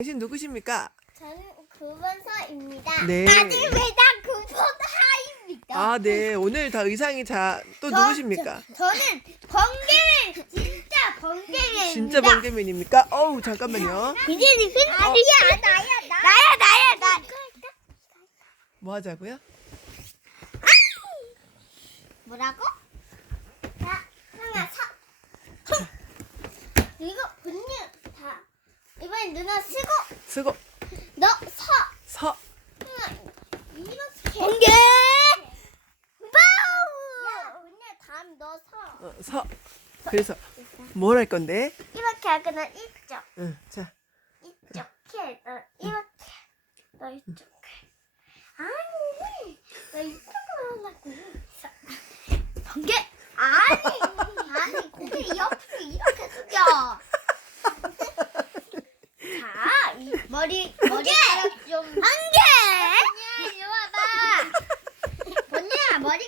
당신 누구십니까? 저는 구본서입니다. 네. 회장 구본하입니다. 아, 네. 오늘 다 의상이 자, 또 저- 누구십니까? 저는 번개맨 진짜 번개맨입니다. 진짜 번개맨입니까? 어우, 잠깐만요. 이제는 큰 아니야 나야 나. 나야 나야 나. 뭐 하자고요? 뭐라고? 나 하나 사. 이거 다. 이번엔 누나 쓰고 쓰고, 너 서. 서. 이렇게. 번개. 빠우. 야 언니 다음 너 서. 어, 서. 그래서, 뭘 할 건데? 이렇게 하고 난 이쪽. 응, 자. 이쪽에 너 이렇게 너 이쪽에 아니 너 이쪽으로 하려고 자, 번개 아니 아니 고개 옆으로 이렇게 숙여 머리 머리카락 좀. 안 돼! 언니 이리 와봐. 언니야 머리.